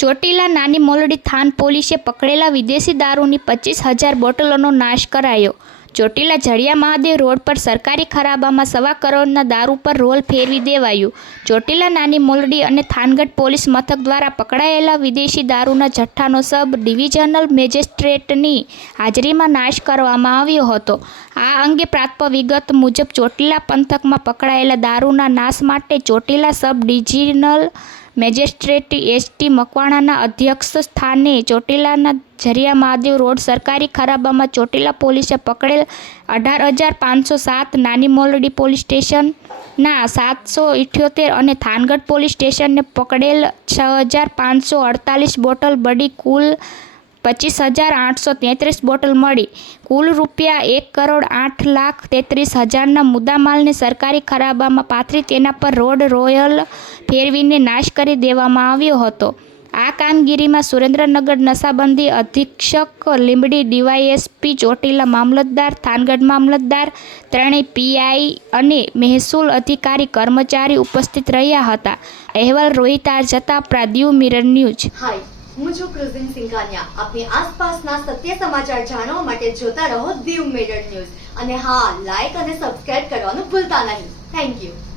ચોટીલા નાની મોલડી થાન પોલીસે પકડેલા વિદેશી દારૂની 25,000 બોટલોનો નાશ કરાયો। ચોટીલા જડિયા મહાદેવ રોડ પર સરકારી ખરાબામાં 1.25 કરોડના દારૂ પર રોલ ફેરવી દેવાયું। ચોટીલા નાની મોલડી અને થાનગઢ પોલીસ મથક દ્વારા પકડાયેલા વિદેશી દારૂના જથ્થાનો સબ ડિવિઝનલ મેજિસ્ટ્રેટની હાજરીમાં નાશ કરવામાં આવ્યો હતો। આ અંગે પ્રાપ્ત વિગત મુજબ ચોટીલા પંથકમાં પકડાયેલા દારૂના નાશ માટે Chotila sub divisional magistrate ST. મકવાણાના અધ્યક્ષ સ્થાને ચોટીલાના જડિયા મહાદેવ રોડ સરકારી ખરાબામાં ચોટીલા પોલીસે પકડેલ 18,507 નાની મોલડી પોલીસ સ્ટેશનના 778 અને થાનગઢ પોલીસ સ્ટેશને પકડેલ 6,548 બોટલ બડી કુલ 25,833 બોટલ મળી કુલ રૂપિયા 1,08,33,000ના મુદ્દામાલને સરકારી ખરાબામાં પાથરી તેના પર રોડ રોયલ ફેરવીને નાશ કરી દેવામાં આવ્યો હતો। આ કામગીરીમાં સુરેન્દ્રનગર નશાબંધી અધિક્ષક લીંબડી, ડીવાયએસપી ચોટીલા મામલતદાર, થાનગઢ મામલતદાર, ત્રણેય પીઆઈ અને મહેસૂલ અધિકારી કર્મચારી ઉપસ્થિત રહ્યા હતા। અહેવાલ Rohit R Jatapara, Diu mirror news. Hi, હું છું ક્રુઝિન સિંઘાનિયા। આપની આસપાસના સત્ય સમાચાર જાણવા માટે જોતા રહો દીવ મિરર ન્યૂઝ અને હા, લાઈક અને સબસ્ક્રાઇબ કરવાનું ભૂલતા નહીં। Thank you.